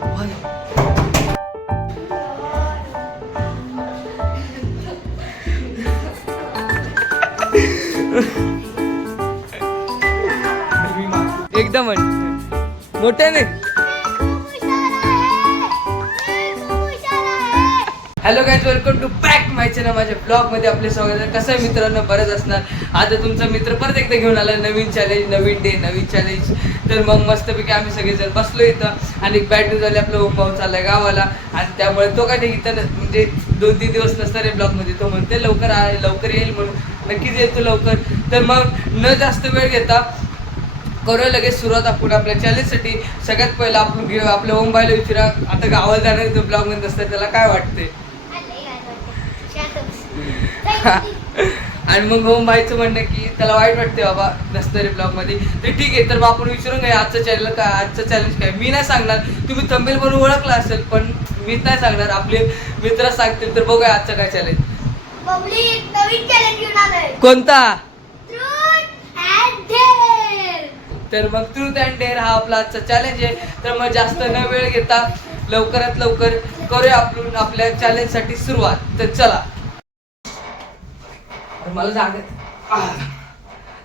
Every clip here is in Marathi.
एकदम मोठ्याने. Hello guys, welcome to back my channel. माझ्या ब्लॉग मध्ये आपले स्वागत आहे. कसं आहे मित्रांनो, बरंच असणार. आता तुमचा मित्र परत एकदा घेऊन आला नवीन चॅलेंज, नवीन डे, नवीन चॅलेंज. तर मग मस्तपैकी आम्ही सगळेजण बसलो इथं आणि बॅड न्यूज आली, आपला ओम भाऊ चाललाय गावाला. आणि त्यामुळे तो काय नाही इथं म्हणजे 2-3 दिवस नसणार आहे ब्लॉग मध्ये. तो म्हणते लवकर येईल म्हणून, नक्कीच येतो लवकर. तर मग न जास्त वेळ घेता करूया लगेच सुरुवात आपण आपल्या चॅलेंजसाठी. सगळ्यात पहिलं आपण आपल्या ओम भाईला विचारा, आता गावाला जाणार आहे तो ब्लॉग मध्ये नसतात, त्याला काय वाटते. आणि मग ओम भाईचं म्हणणं की त्याला वाईट वाटते बाबा नसणारे ब्लॉग मध्ये. तर ठीक आहे, तर मग आपण विचारून घ्या आजचं चॅनल काय, आजचं चॅलेंज काय. मी नाही सांगणार, तुम्ही थंबनेल बनवून ओळखला असेल, पण मीच नाही सांगणार, आपले मित्र सांगतील. तर बघूया आजचं काय चॅलेंज. नवीन चॅलेंज घेऊन आलोय. कोणता? Truth and dare. तर मग ट्रूथ अँड डेअर हा आपला आजचा चॅलेंज आहे. तर मग जास्त न वेळ घेता लवकरात लवकर करूया आपण आपल्या चॅलेंज साठी सुरुवात. तर चला. मला जागत.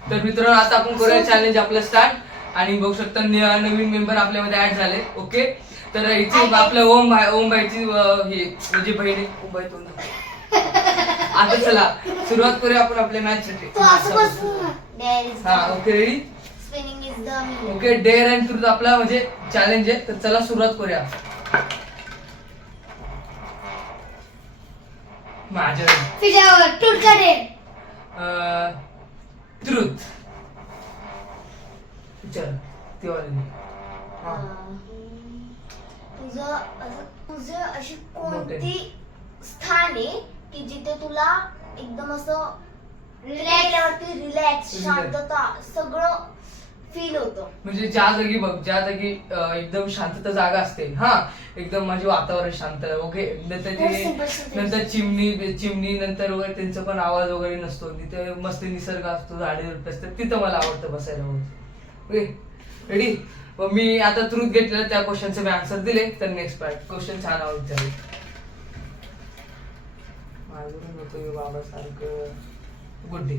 तर मित्रांनो, आता आपण करूया चॅलेंज आपलं स्टार्ट. आणि बघू शकता नवीन मेंबर आपल्यामध्ये ऍड झाले. ओके, तर इथे आपलं ओम भाईची हे म्हणजे बहिणी ओम भाई तोंड. आता चला सुरुवात करूया आपण आपल्या मॅच साठी. हा, okay, ready. Okay, dare and truth आपला म्हणजे चॅलेंज आहे. तर चला सुरुवात करूया. माझ्या ट्रूथ का डेअर? ट्रूथ. चल ती वाली. तुझं अशी कोणती स्थान आहे की जिथे तुला एकदम असं रिलॅक्स शांतता सगळं फील होतं? म्हणजे ज्या जागी बघ, ज्या जागी एकदम शांतता जागा असते. हा, एकदम माझे वातावरण शांत. ओके, नंतर चिमणी नंतर वगैरे त्यांचा पण आवाज वगैरे नसतो. तिथे मस्त निसर्ग असतो, झाडे असतात, तिथं मला आवडतं बसायला. Okay, ready. मग मी आता ट्रूथ घेतलेलं, त्या क्वेश्चनचे मी आन्सर दिले. तर नेक्स्ट पार्ट क्वेश्चन छान आवडत माझं होतो बाबा सारखं. Good day.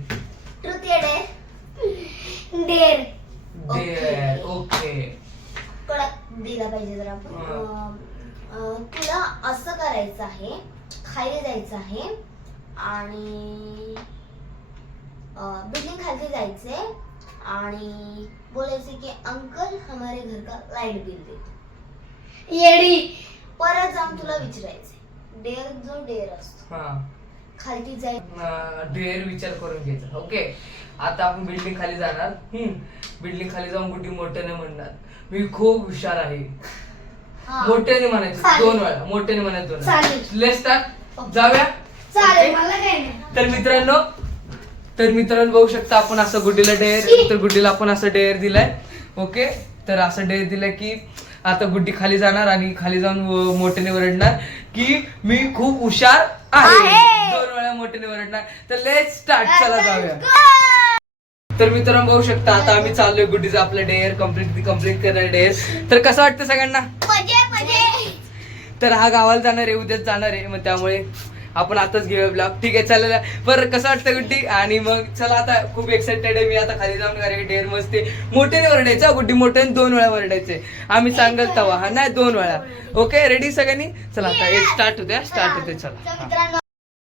ट्रूथ या डेअर? डेअर. ओके, कडक दिला पाहिजे जर आपण. तुला असं करायचं आहे, खाली जायचं आहे आणि बिल्डिंग खाली जायचंय आणि बोलायचं की अंकल हमारे घर का लाईट बिल दे. येडी. परत जाऊन तुला विचारायचंय. डेअर जो डेअर असतो, खाली जाय. डेअर विचार करून घ्यायचा. ओके, आता आपण बिल्डिंग खाली जाणार. बिल्डिंग खाली जाऊन गुड्डी मोठ्याने म्हणणार, मी खूप हुशार आहे. मोठ्याने म्हणायचं 2 वेळा. मोठ्याने म्हणायचं 2 वेळा. Let's start. जाऊया. चालेल, मला काय नाही. तर मित्रांनो बघू शकता आपण असं गुड्डीला डेअर, तर गुड्डीला आपण असं डेअर दिलाय. ओके, तर असं डेअर दिलाय की आता गुड्डी खाली जाणार आणि खाली जाऊन मोठ्याने ओरडणार की मी खूप हुशार आहे. 2 वेळा मोठ्याने ओरडणार. तर लेट्स स्टार्ट. चला जाऊया. तर मित्रांनो बघू शकता आता आम्ही चाललोय गुड्डीचा आपलं डेअर कम्प्लीट करणार डेअर. तर कसं वाटतं सगळ्यांना? तर हा गावाला जाणार आहे, उद्याच जाणार आहे. मग त्यामुळे आपण आताच घेऊया ब्लॉग. ठीक आहे, चालेल. बरं, कसं वाटतं गुड्डी? आणि मग चला आता खूप एक्साइटेड आहे मी आता खाली जाऊन. कारण डेअर मस्ते मोठ्याने वरडायचं. गुड्डी मोठ्याने 2 वेळा वरडायचे. आम्ही सांगत तवा हा नाही 2 वेळा. ओके, रेडी सगळ्यांनी? चला आता स्टार्ट होते. चला.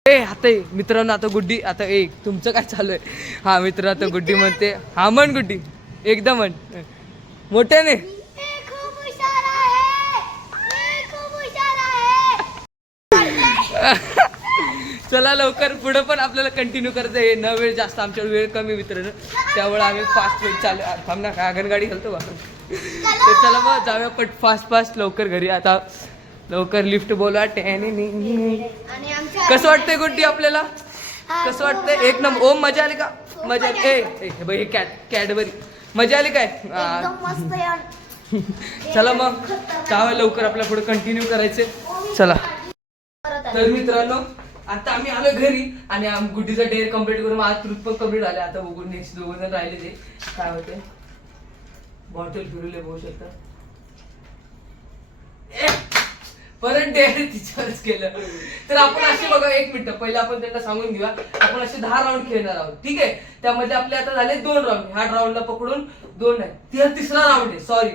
आता मित्रांनो, आता गुड्डी आता तुमचं काय चालू आहे? हा मित्र, आता गुड्डी म्हणते. हा म्हण गुड्डी, एकदम म्हण मोठ्याने. चला लवकर पुढे पण आपल्याला कंटिन्यू करायचं आहे. न वेळ जास्त, आमच्या वेळ कमी मित्रांनो, त्यामुळे आम्ही फास्ट चालू. थांब ना, आगन गाडी घालतो बा. तर चला मग जाऊया पट फास्ट लवकर घरी. आता लवकर लिफ्ट बोला. कसं वाटतंय गुड्डी आपल्याला? कसं वाटतंय? एक नंबर. ओम मजा आली का? मजा आली. कॅडबरी मजा आली काय? चला मग जाऊया लवकर, आपल्या पुढे कंटिन्यू करायचे. चला. तर मित्रांनो आता आम्ही आलो घरी आणि गुड्डीचा डेअर कम्प्लीट करून आज ट्रूथ पण कम्प्लीट झाले. आता बघू नेक्स्ट 2 जण राहिले ते काय होते. बॉटल फिरवले बघू शकता. परत डेअर तिच्यावरच केलं. तर आपण असे बघा, एक मिनिट पहिला आपण त्यांना सांगून घेऊया, आपण असे 10 राऊंड खेळणार आहोत. ठीक आहे, त्यामध्ये आपले आता झाले 2 राऊंड. ह्या राऊंडला पकडून 2 नाही, हा तिसरा राऊंड आहे, सॉरी.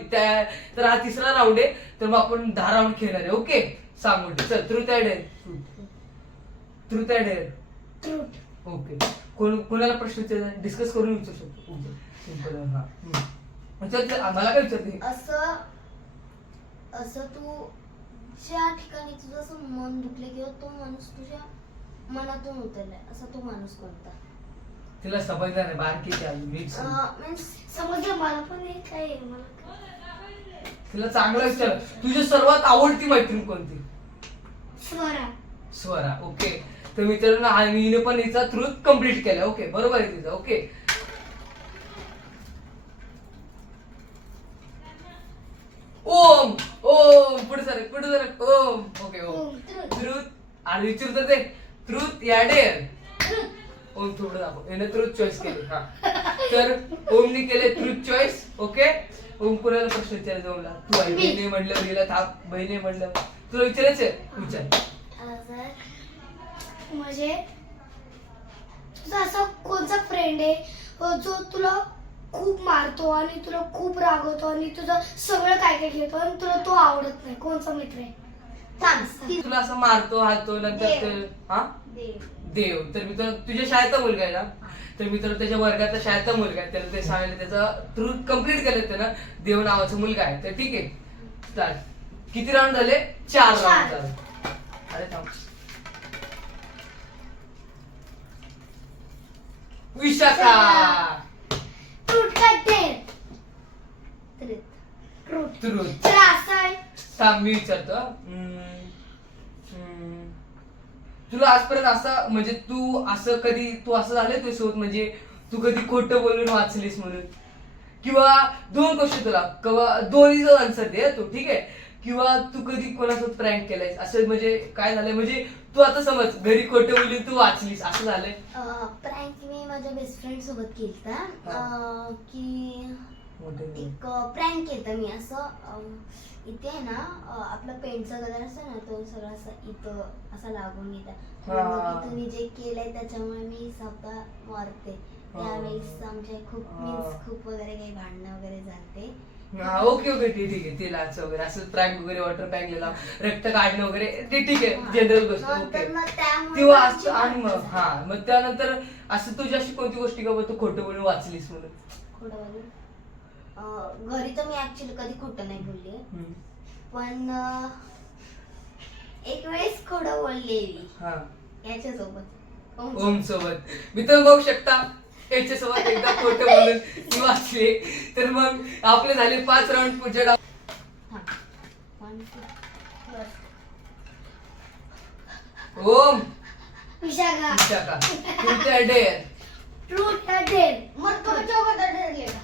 तर हा तिसरा राऊंड आहे. तर मग आपण 10 राऊंड खेळणार आहे. ओके, सांगून चल. Truth and dare. Truth and dare. Truth. Okay. कोणाला प्रश्न विचारायचा डिस्कस करून विचारू शकतो. सिंपल. हा विचारते, आम्हाला काय विचारते? असं तू ज्या ठिकाणी तुझं असं मन दुखले किंवा तो माणूस तुझ्या मनातून उतरलाय, असा तो माणूस कोणता? तिला समजणार नाही, बारकी मीन्स समजलं मला पण हे काय आहे, मला तिला चांगला विचार. तुझी सर्वात आवडती मैत्रीण कोणती? स्वरा. स्वरा. ओके. तर मित्रांनो, आणि हिने पण हिचा ट्रूथ कम्प्लीट केला. ओके, बरोबर आहे तिचा. ओके. ओम. ओम पुढे सर ओम. ओके, ओम. ट्रूथ. आणि विचारतो ते ट्रूथ या डेअर. ओम थोडं दाखव. याने ट्रूथ चॉईस केली. हा, तर ओमने केले ट्रूथ चॉईस. ओके. ओम कोणाला प्रश्न विचारायचा? ओमला. तू आई बहिणी म्हणलं, गेला थाप बहिणी म्हणलं, तुला विचारायचं विचार. म्हणजे तुझा असा कोणता फ्रेंड आहे जो तुला खूप मारतो आणि तुला खूप रागवतो आणि तुझं सगळं काय काय घेतो आणि तुला तो आवडत नाही? कोणचा मित्र आहे? तुला असं मारतो हातो नंतर? हा, देव. तर मित्र तुझ्या शाळेचा मुलगा आहे ना? तर मित्र त्याच्या वर्गाचा शाळेचा मुलगा आहे. त्याला ते सांगायला त्याचा ट्रूथ कम्प्लीट केलं त्यानं. देव नावाचा मुलगा आहे. तर ठीक आहे, स्टार्ट. किती राऊंड झाले? 4 राऊंड झाले. अरे थांब. विशाखा. ट्रूथ का डेअर? ट्रूथ. तर असं आहे, थांब मी विचारतो. तुला आजपर्यंत असं म्हणजे तू असं झालंय तुझ्यासोबत, म्हणजे तू कधी खोटं बोलून वाचलीस म्हणून? किंवा 2 क्वेश्चन तुला, किंवा दोन्हीचा आन्सर दे तू. ठीक आहे. किंवा तू कधी कोणासोबत प्रँक केलायस असं? म्हणजे काय झालंय, म्हणजे तू आता समज घरी खोटं बोलून तू वाचलीस, असं झालंय? प्रँक मी माझ्या बेस्ट फ्रेंड सोबत केलता. की एक प्रँक केलता मी. असं इथे आहे ना, आपला पेंटचा कलर असतो ना, तो सगळा असं इथं असा लागून येतात. तुम्ही जे केलंय त्याच्यामुळे मी स्वतः मारते. त्यावेळेस आमचे खूप वगैरे काही भांडणं वगैरे झालते. ओके ओके, ठीक आहे. ते लाच वगैरे असं प्रँक वगैरे, वॉटर प्रँक लिहिला, रक्त काढणं वगैरे, ते ठीक आहे, जनरल गोष्ट. ओके. तेव्हा आणि मग त्यानंतर असं तुझी अशी कोणती गोष्टी का तू खोटं बोलून वाचलीस म्हणून? खोटं बोलून घरी तर मी ऍक्च्युली कधी खोटं नाही बोलले, पण एक वेळेस खोटं बोलले मी याच्यासोबत, ओम सोबत. मित्र बघू शकता, याच्यासोबत एकदा खोटं बोलून ती वाचले. तर मग आपले झाले 5 राऊंड. पुढच्या डाव. ओम. विशाखा. ट्रूथ या डेअर. ट्रूथ या डेअर. मग तो चौघात ठरलेला.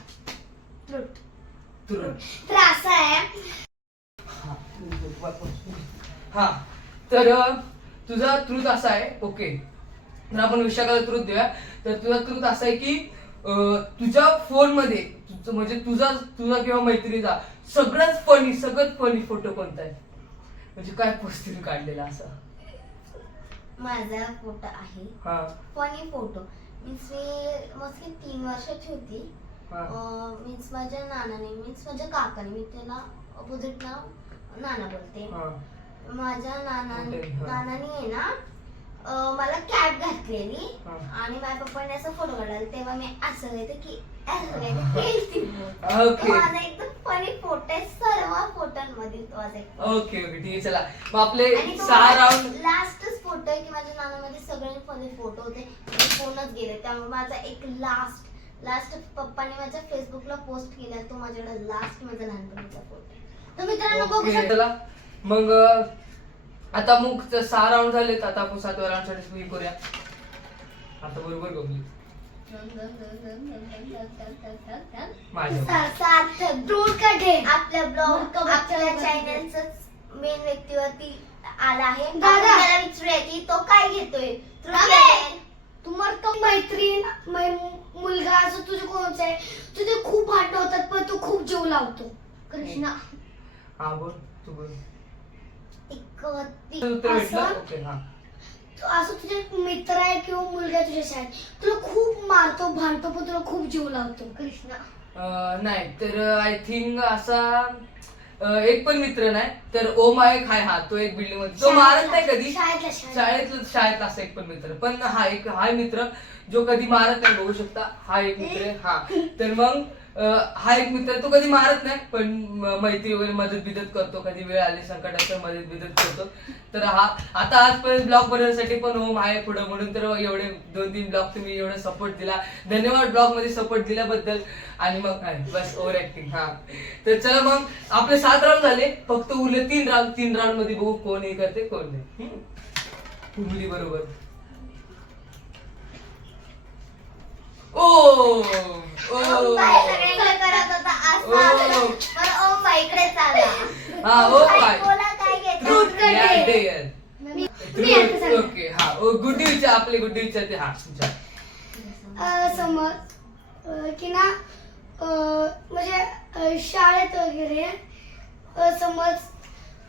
ट्रूथ. तर असं आहे. हा, तर तुझा ट्रूथ असा आहे. ओके, तर आपण विशाखाला ट्रूथ देऊया. तर तुझा ट्रूथ असा आहे की तुझ्या फोन मध्ये म्हणजे तुझा किंवा मैत्रिणीचा सगळ्यात फनी फोटो कोणता आहे? म्हणजे काय पोस्टिंग काढलेला असा? माझा फोटो आहे फनी फोटो. मीन्स मी मस्त 3 वर्षाची होती. मीन्स माझ्या माझ्या काकाने, मी त्याला अपोजिट नाव नाना बोलते. माझ्या नानाने आहे ना मला कॅप घातलेली आणि माझ्या पप्पाने असं फोटो काढला. तेव्हा मी असं घेते की माझा एकदम फनी फोटो आहे सर्व फोटोंमध्ये तो आहे. ओके ओके, ठीक आहे. चला मग आपले 6 राऊंड. लास्टच फोटो आहे की माझ्या नानामध्ये सगळे फनी फोटो होते, फोनच गेले. त्यामुळे माझा एक लास्ट पप्पाने माझ्या फेसबुकला पोस्ट केला, तो माझ्याकडे लास्ट माझा लहानपणीचा फोटो. तर मित्रांनो बघू शकता. मग आता मग 6 राऊंड झालेत. आता आपण 7व्या राऊंड साठी करूया. आता बरोबर गमली आपल्या ब्लॉग आपल्या चॅनलच मेन व्यक्तीवरती आला आहे. त्याला विचारूया की तो काय घेतोय. तुम्हाला तो मैत्रीण मुलगा असं तुझं कोणचं आहे, तुझे खूप भांडण होतात पण तू खूप जीव लावतो? कृष्णा. हा बोल, तू बोल. उत्तर भेटलं. ओके हा. असं तुझे मित्र आहे किंवा मुलगा तुझ्या शाळेत तुला खूप मारतो भांडतो पण तुला खूप जीव लावतो? कृष्णा. नाही तर आय थिंक असा एक पण मित्र नाही. तर ओम एक हाय, हा तो एक बिल्डिंग मध्ये, तो मारत नाही कधी, शाळेत असा एक पण मित्र. पण हा एक हाय मित्र जो कधी मारत नाही, बघू शकता हा एक मित्र आहे. हा तर मग हा एक मित्र, तो कधी मारत नाही पण मैत्री वगैरे मदत बिदत करतो, कधी वेळ आली संकटात मदत बिदत करतो. तर हा आता आजपर्यंत ब्लॉग बनवण्यासाठी पण ओम आहे पुढं, म्हणून तर एवढे 2-3 ब्लॉग तुम्ही एवढा सपोर्ट दिला, धन्यवाद ब्लॉग मध्ये सपोर्ट दिल्याबद्दल. आणि मग बस ओव्हर ऍक्टिंग. हा तर चला मग आपले 7 राऊंड झाले, फक्त उरले 3 राऊंड. 3 राऊंड मध्ये बघू कोण हे करते कोण नाही. मुली बरोबर. ओ सगळीकडे करत होता असं, पण ओ बाईकडे चालला. हा ओ काय बोला, काय घेतलं? ओके हा गुड्डी विचार, आपले गुड्डी विचारते. हा तुमच्या समज की ना म्हणजे शाळेत वगैरे समज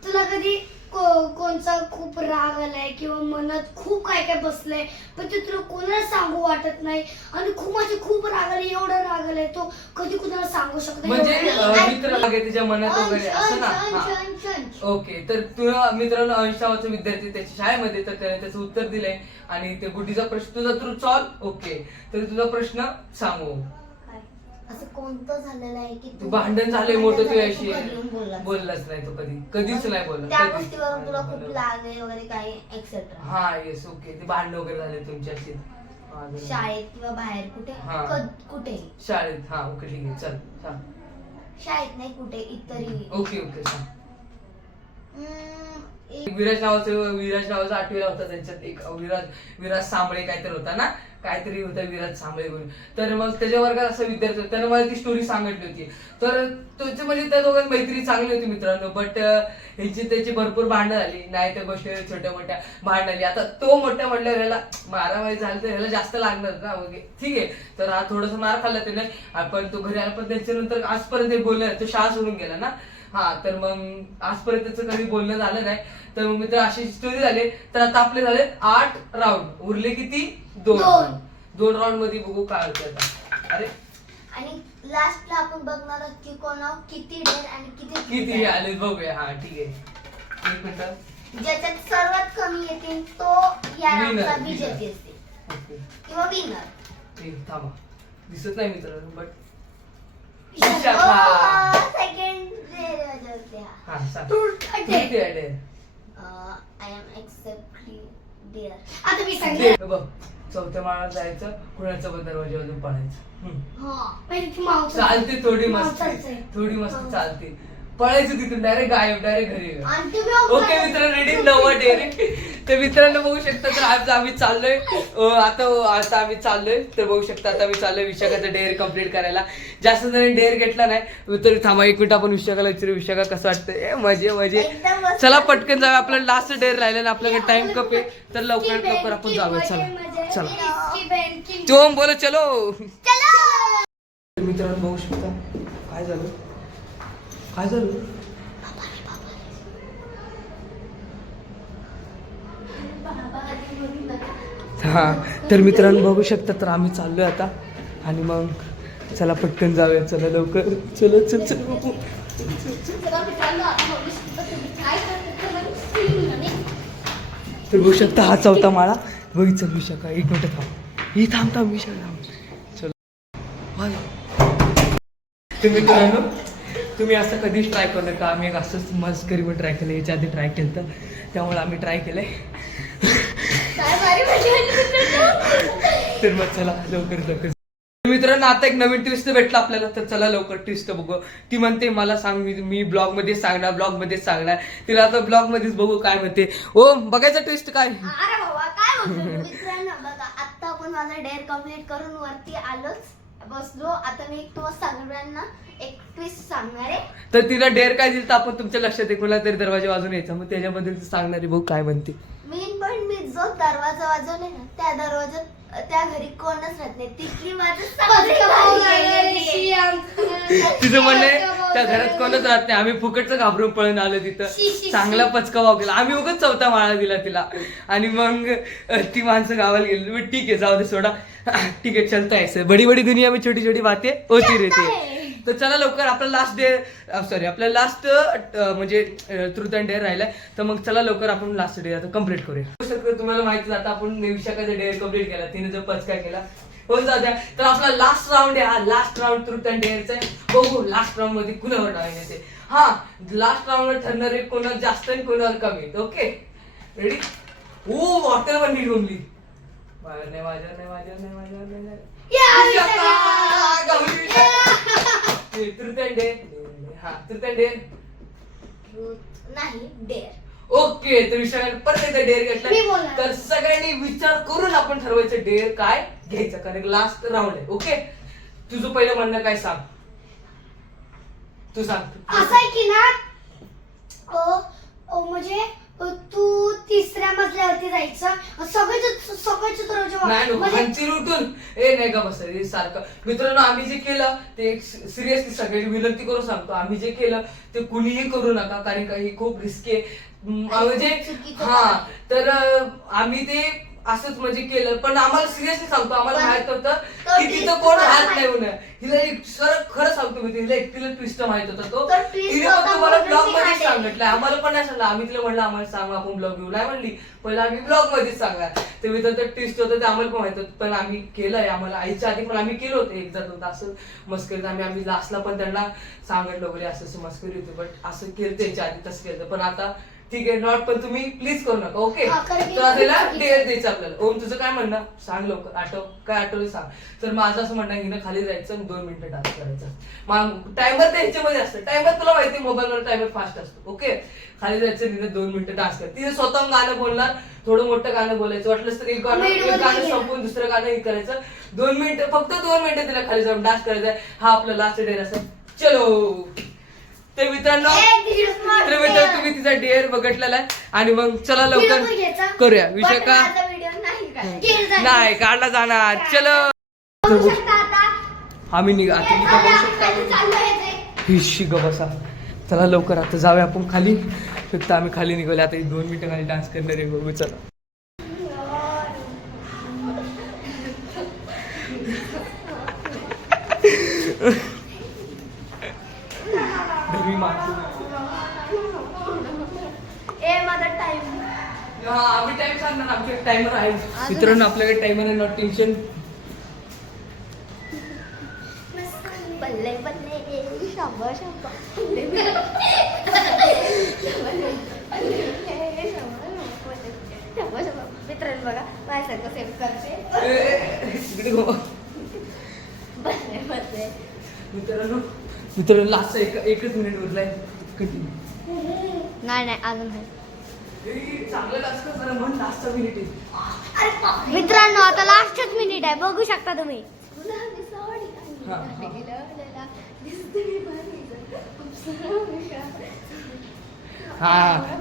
तुला कधी कोणचा खूप राग आलाय किंवा मनात खूप काय काय बसलंय पण ते तुला कोणाला सांगू वाटत नाही आणि खूप राग आले, एवढा राग आलाय तो कधी कुणाला सांगू शकत नाही. म्हणजे मित्र लागे तिच्या मनात वगैरे असं ना. ओके तर तुला मित्रांनो अंश नावाचा विद्यार्थी त्याच्या शाळेमध्ये, तर त्याने त्याचं उत्तर दिलंय. आणि ते गुड्डीचा प्रश्न तुझा तू सॉल्व. ओके तर तुझा प्रश्न सांगू. असं कोणतं झालेलं आहे की तू भांडण झालंय मोठं तुझ्याशी, बोललास बोललाच नाही तो कधीच नाही बोलला. त्या गोष्टीवरून तुला खूप लाग आहे वगैरे काही एक्सेट्रा? हा येस ओके. ते भांडण वगैरे झाले तुमच्याशी शाळेत किंवा बाहेर कुठे? कुठे? शाळेत. हा ओके ठीक आहे चल सांग. शाळेत नाही कुठे इतरही? ओके ओके सांग. विराज नावाचा 8वीला होता, त्यांच्यात एक विराज सांबळे काहीतरी होता ना, काहीतरी होता विराज सांबळे म्हणून. तर मग त्याच्या वर्गात असा विद्यार्थी होता, त्याने मला ती स्टोरी सांगितली होती. तर त्याची म्हणजे त्या दोघांची मैत्री चांगली होती मित्रांनो, बट त्याची भरपूर भांडणं झाली. नाही त्या गोष्टी छोट्या मोठ्या भांडण झाली. आता तो मोठ्या म्हटल्यावर ह्याला मारामारी झाली तर ह्याला जास्त लागणार ना. ओके ठीक आहे. तर हा थोडासा मार खाल्ला त्याने, पण तो घरी आला. पण त्याच्यानंतर आजपर्यंत बोलला तो शाळा सोडून गेला ना. हा तर मग आजपर्यंत त्याचं कधी बोलणं झालं नाही. तर मग मित्र अशी स्टोरी झाली. तर आता आपले झाले 8 राऊंड, उरले किती? 2 राऊंड मध्ये बघू काय होतं आता. अरे आणि लास्टला आपण बघणार आहोत की कोणा किती डेअर आणि किती आले बघूया. हा ठीक आहे. 1 मिनिट. ज्याच्यात सर्वात कमी येतील तो या राऊंडचा विजेते असते किंवा विनर. थांबा दिसत नाही मित्रांनो, but second I am exactly there. आता मी सांगितलं बघ, 4थ्या माळावर जायचं, कुणाचा पण दरवाजा वाजून पळायचं. चालते थोडी मस्त चालते. पळायचं तिथून डायरेक्ट गायब, डायरेक्ट घरी. ओके मित्रांनो रेडी 9 डेअर. तर मित्रांनो बघू शकता, तर आज आम्ही चाललोय आता आम्ही चाललोय. तर बघू शकता आता आम्ही चाललोय विशाखाचा डेअर कम्प्लीट करायला. जास्त जण डेअर घेतला नाही. तर थांबा 1 मिनिट, आपण विशाखाला विचारू विशाखा कसं वाटतंय. मजे चला पटकन जाऊया, आपल्याला लास्ट डेअर राहिलं ना, आपल्याकडे टाइम कप आहे. तर लवकर आपण जाऊया. चला तो बोल चलो. मित्रांनो बघू शकता काय झालं. हा तर मित्रांनो बघू शकता, तर आम्ही चाललोय आता. आणि मग चला पटकन जाऊया. चला लवकर चल बापू. तर बघू शकता हा 4था माळा. बघितलं विशाखा 1 मिनिट थांब. ही थांब विशाखा. चलो तर मित्रांनो तुम्ही असं कधीच ट्राय करू नका. आम्ही एक असंच मस्करीवर ट्राय केलं, याच्या आधी ट्राय केलं तर त्यामुळे आम्ही ट्राय केलंय. तर मग चला लवकर. मित्रांनो आता एक नवीन ट्विस्ट भेटला आपल्याला, तर चला लवकर ट्विस्ट बघू. ती म्हणते मला सांग, मी ब्लॉग मध्ये सांगणार. तिला आता ब्लॉग मध्येच बघू काय म्हणते. ओ बघायचं ट्विस्ट काय. अरे बाबा काय बोलतो मित्रांनो. बघा आता आपण माझा डेअर कम्प्लीट करून वरती आलोच, बसलो. आता मी तुम्हाला सगळ्यांना एक ट्विस्ट सांगणार आहे. तर तिला डेअर काय दिलं तर आपण तुमच्या लक्षात आहे, कोणाला तरी दरवाजा वाजून यायचा. मग त्याच्याबद्दल सांगणारी बघू काय म्हणते. मी जो दरवाजा वाजवले ना त्या दरवाजात त्या घरी कोणच राहत नाही. तिथली माझं तिचं म्हणणं आहे त्या घरात कोणच राहत नाही, आम्ही फुकटचं घाबरून पळून आलो तिथं. चांगला पचका वाव केला आम्ही, उगाच चौथा माळा दिला तिला. आणि मग ती माणसं गावाला गेली. ठीक आहे जाऊ दे सोडा, ठीक आहे चलता है, बडी बडी दुनिया में छोटी छोटी बातें होती रहती. तर चला लवकर आपला लास्ट डे, सॉरी आपला लास्ट म्हणजे ट्रूथ अँड डेअर राहिलाय. तर मग चला लवकर आपण लास्ट डे आता कम्प्लीट करूया. तुम्हाला माहिती आता आपण विशाखाचा डेअर कम्प्लीट केला, तिने जो पचका केला हो जाऊ द्या. तर आपला लास्ट राऊंड आहे हा, लास्ट राऊंड ट्रूथ अँड डेअरचा. बघू लास्ट राऊंड मध्ये कुणावर डाव येते. हा लास्ट राऊंड वर ठरणार आहे कोणावर जास्त आणि कोणावर कमी. Okay ready. ओ वॉटर वर नीट घुमली. माझ्यावर नाही, माझ्यावर नाही, माझ्यावर नाही, माझ्यावर नाही. Truth and dare. हा ट्रूथ अँड डेअर नाही डेअर. ओके तर विशाखाने परत एकदा डेअर मी घेतला. बोलणार. तर सगळ्यांनी विचार करून आपण ठरवायचं डेअर काय घ्यायचं, कारण लास्ट राऊंड आहे. ओके तुझं पहिलं म्हणणं काय सांग, तू सांग. असं आहे की ना म्हणजे तू तिसऱ्या मजल्यावरती जायचं, सगळ्याच्या दरवाजा नाही नको म्हणजे खांची उठून ए नाही का बस हे सारखं. मित्रांनो आम्ही जे केलं ते सिरियसली सगळ्यांनी विनंती करून सांगतो, आम्ही जे केलं ते कुणीही करू नका, कारण का ही खूप रिस्की आहे. म्हणजे हा तर आम्ही ते असंच म्हणजे केलं, पण आम्हाला सिरियसली सांगतो आम्हाला माहित होतं की तिथं कोण हात नाही होणार. हिला खरं सांगतो मी, हिला एकटीला ट्विस्ट माहित होता तो. तिने पण तुम्हाला ब्लॉग मध्येच सांगितलं, आम्हाला पण नाही सांगलं. आम्ही तिला म्हणलं आम्हाला सांग आपण ब्लॉग घेऊ, नाही म्हणली पहिला आम्ही ब्लॉग मध्येच सांगा. तर मी तर ट्विस्ट होतं ते आम्हाला पण माहित होतं, पण आम्ही केलंय. आम्हाला आईच्या आधी पण आम्ही केलं होतं एकदा होतं असं मस्करीत. आम्ही लास्टला पण त्यांना सांगितलं वगैरे असं मस्करी होती, बट असं केलं त्याच्या आधी तसं केलं. पण आता ठीक आहे नॉट, पण तुम्ही प्लीज करू नका. ओके तर त्याला डेअर द्यायचं आपल्याला. ओम तुझं काय म्हणणं सांग लवकर, आठव काय आठवलं सांग. तर माझं असं म्हणणं हिनं खाली जायचं आणि 2 मिनिटं डान्स करायचा. मग टायमर त्यांच्यामध्ये असतं, टायमर तुला माहिती मोबाईलवर टायमर फास्ट असतो. ओके खाली जायचं, हिनं 2 मिनिटं डान्स कर. तिने स्वतः गाणं बोलणार, थोडं मोठं गाणं बोलायचं, वाटलंच तर एक गाणं संपवून दुसरं गाणं हे करायचं. 2 मिनिटं फक्त 2 मिनिटं तिला खाली जाऊन डान्स करायचा. हा आपला लास्ट डेअर असं. चलो तर मित्रांनो तुम्ही तिचा डेअर बघितलेला आहे आणि मग चला लवकर करूया. विशाखा नाही काढला जाणार. चलो आम्ही निघा हिशी ग बसा. चला लवकर आता जाऊया आपण खाली. फक्त आम्ही खाली निघाले आता 2 मिनिटं खाली डान्स करणार आहे. बघू चला. आम्ही टाइम सांगणार, आमच्याकडे टायमर आहे मित्रांनो, आपल्याकडे टायमर आहे. Not tension. बल्ले बल्ले शाबा शाबा मित्रांनो बघा माझ्यासारखं सेव्ह करते. बल्ले बल्ले मित्रांनो लास्ट एकच मिनिट उरलाय. नाही अजून नाही. चांगलं डान्स कर म्हण, लास्टचा मिनिट आहे. मित्रांनो आता लास्टच मिनिट आहे, बघू शकता तुम्ही. हा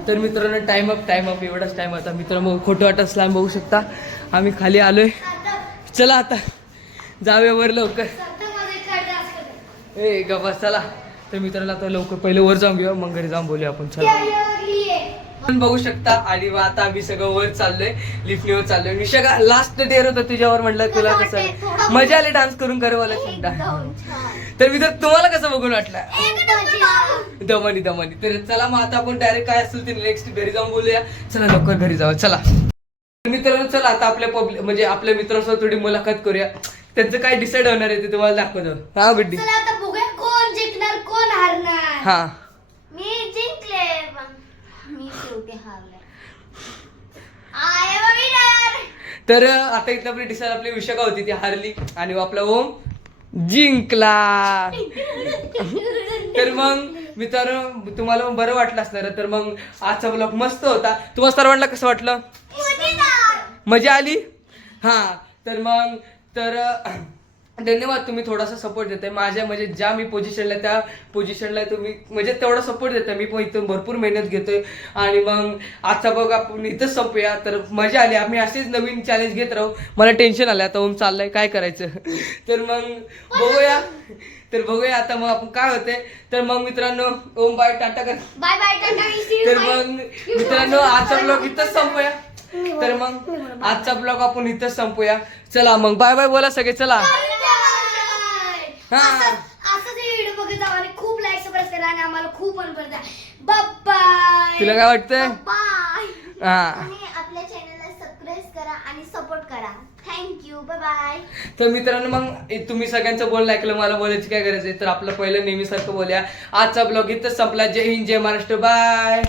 तर मित्रांनो टाइम अप एवढाच टाइम होता. मित्रांनो खोटं वाटत स्लॅम बघू शकता आम्ही खाली आलोय. चला आता जाऊया वर लवकर. ए गप्पा चला. तर मित्रांनो आता लवकर पहिले वर जाऊन घेऊया, मग घरी जाऊन बोलूया आपण. चला आपण बघू शकता आणि आता आम्ही सगळं वर चाललोय, लिफ्टनीवर चाललोय. विशाखा लास्ट डेअर होता तुझ्यावर, म्हटलं तुला कसं मजा आली डान्स करून करायला. तर मित्र तुम्हाला कसं बघून वाटलं दमनी. तर चला मग आता आपण डायरेक्ट काय असेल ते नेक्स्ट घरी जाऊन बोलूया. चला लवकर घरी जाऊ. चला मित्रांनो चला आता आपल्या पब्लिक म्हणजे आपल्या मित्रांसोबत थोडी मुलाखत करूया. त्यांचं काय डिसाईड होणार आहे ते तुम्हाला दाखवतो. हा गुड्डी आता बघूया कोण जिंकणार कोण हारणार. हा मी जिंकले पण मी शेवटी हारले. तर आता इथं आपली डिसाईड आपली विशाखा होती ती हारली आणि आपला ओम जिंकला. तर मग मित्रांनो तुम्हाला बरं वाटलं असणार. तर मग आजचा ब्लॉग मस्त होता. तुम्हाला सर्वांना कसं वाटलं, मजा आली. हा तर मग तर धन्यवाद, तुम्ही थोडासा सपोर्ट देताय माझ्या, म्हणजे ज्या मी पोझिशनला त्या पोझिशनला तुम्ही म्हणजे तेवढा सपोर्ट देताय. मी पण इथून भरपूर मेहनत घेतोय. आणि मग आता बघ आपण इथंच संपूया. तर मजा आली, आम्ही असेच नवीन चॅलेंज घेत राहू. मला टेन्शन आलं आता, ओम चाललंय काय करायचं. तर मग बघूया आता मग आपण काय होते. तर मग मित्रांनो, ओम बाय, टाटा कर. Bye bye tata. तर मग मित्रांनो, आजचा ब्लॉग इथंच संपूया. तर मग आजचा ब्लॉग आपण इथंच संपूया. चला मग बाय बाय बोला सगळे. चला असंच व्हिडिओ बघत जावा आणि खूप लाईक सबस्क्राईब करा आणि आम्हाला खूप मन करता. बाय. तुला काय वाटतंय? बाय. हा, आणि आपल्या चॅनलला सबस्क्राईब करा आणि सपोर्ट करा. थँक्यू. Bye bye. तर मित्रांनो, मग तुम्ही सगळ्यांचं बोलणं ऐकलं, मला बोलायची काय गरज आहे. तर आपलं पहिलं नेहमीसारखं बोलूया. आजचा ब्लॉग इथंच संपला. जय हिंद, जय महाराष्ट्र. बाय.